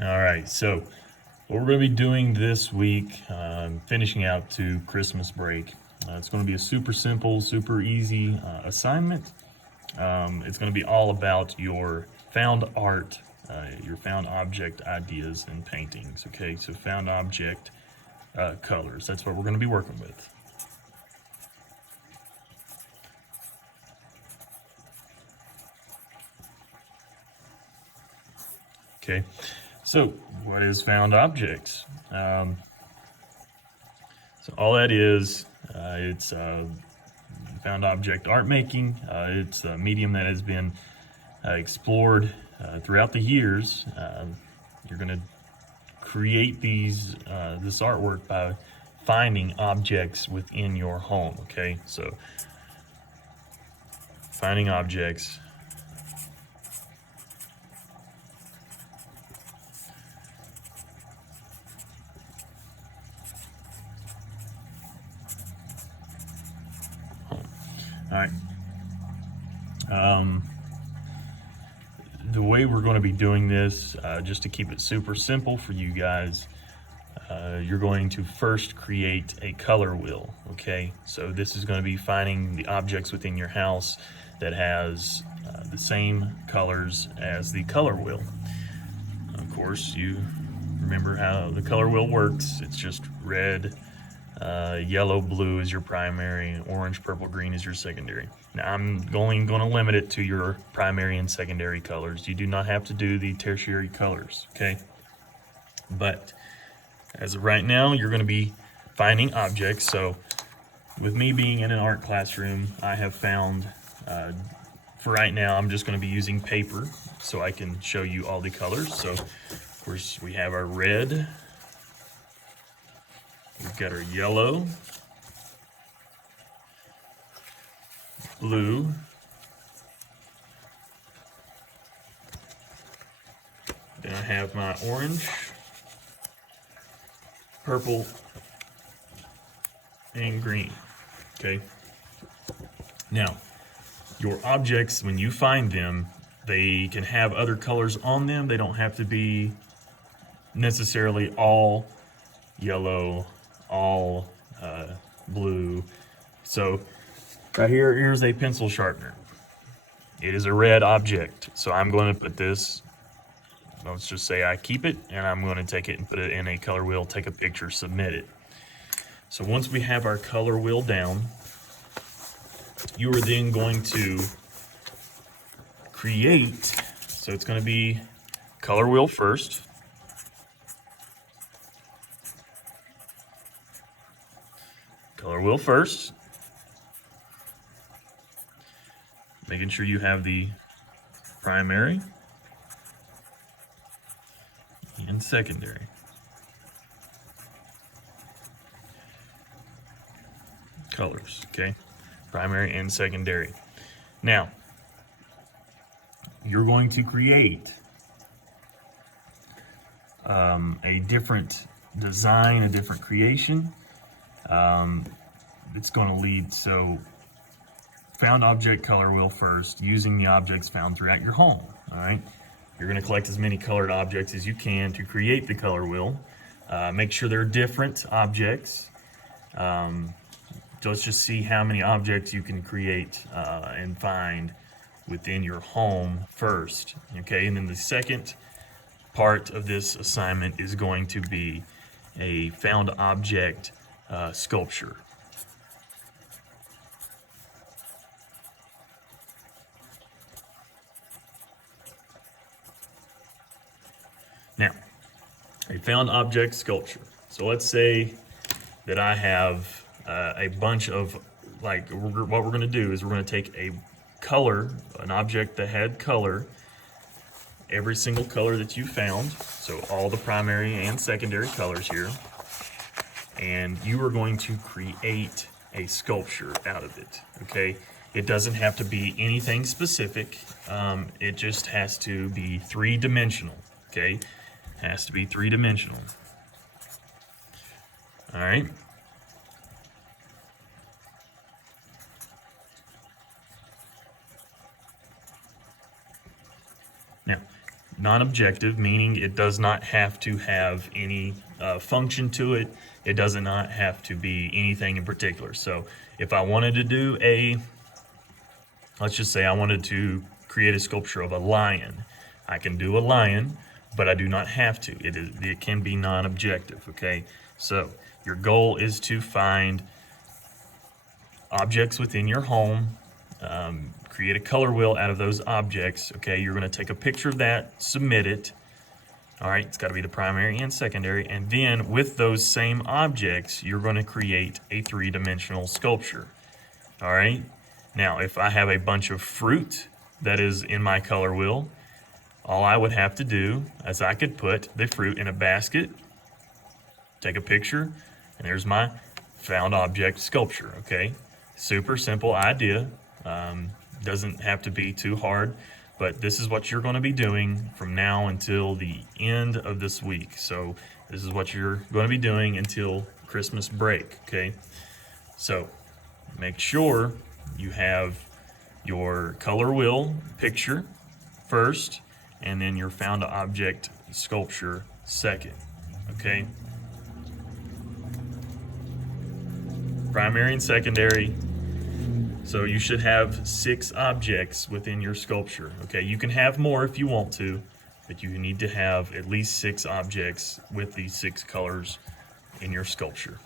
All right, so what we're going to be doing this week, finishing out to Christmas break, it's going to be a super simple, super easy assignment. It's going to be all about your found art, your found object ideas and paintings. Okay, so found object colors. That's what we're going to be working with. Okay, so what is found objects? So all that is, it's found object art making. It's a medium that has been explored throughout the years. You're going to create this artwork by finding objects within your home. Okay, so finding objects. All right. The way we're going to be doing this, just to keep it super simple for you guys, you're going to first create a color wheel. Okay, so this is going to be finding the objects within your house that has the same colors as the color wheel. Of course, you remember how the color wheel works. It's just red, yellow, blue is your primary, orange, purple, green is your secondary. Now I'm only going to limit it to your primary and secondary colors. You do not have to do the tertiary colors, okay? But as of right now, you're going to be finding objects. So with me being in an art classroom, I have found, for right now, I'm just going to be using paper so I can show you all the colors. So of course we have our red, we've got our yellow, blue, then I have my orange, purple, and green. Okay. Now, your objects, when you find them, they can have other colors on them. They don't have to be necessarily all yellow, all blue. So right here, here's a pencil sharpener. It is a red object. So I'm going to put this, let's just say I keep it, and I'm going to take it and put it in a color wheel, take a picture, submit it. So once we have our color wheel down, you are then going to create, so it's going to be color wheel first. Color wheel first. Making sure you have the primary and secondary. Colors, okay? Primary and secondary. Now, you're going to create a different design, a different creation. It's going to lead, so found object color wheel first, using the objects found throughout your home, all right? You're going to collect as many colored objects as you can to create the color wheel. Make sure they're different objects. Let's just see how many objects you can create and find within your home first, okay? And then the second part of this assignment is going to be a found object sculpture. Now, a found object sculpture. So let's say that I have a bunch of, like, what we're going to do is we're going to take a color, an object that had color, every single color that you found, so all the primary and secondary colors here, and you are going to create a sculpture out of it, okay? It doesn't have to be anything specific. It just has to be three-dimensional, okay? Has to be three-dimensional. All right. Now, non-objective, meaning it does not have to have any function to it. It does not have to be anything in particular. So if I wanted to do let's just say I wanted to create a sculpture of a lion, I can do a lion, but I do not have to. It can be non-objective, okay? So your goal is to find objects within your home, create a color wheel out of those objects, okay? You're gonna take a picture of that, submit it, all right? It's gotta be the primary and secondary, and then with those same objects, you're gonna create a three-dimensional sculpture, all right? Now, if I have a bunch of fruit that is in my color wheel, all I would have to do is I could put the fruit in a basket, take a picture, and there's my found object sculpture, okay? Super simple idea. Doesn't have to be too hard, but this is what you're going to be doing from now until the end of this week. So this is what you're going to be doing until Christmas break, okay? So make sure you have your color wheel picture first, and then your found object sculpture second, okay? Primary and secondary. So you should have 6 objects within your sculpture, okay? You can have more if you want to, but you need to have at least 6 objects with these 6 colors in your sculpture.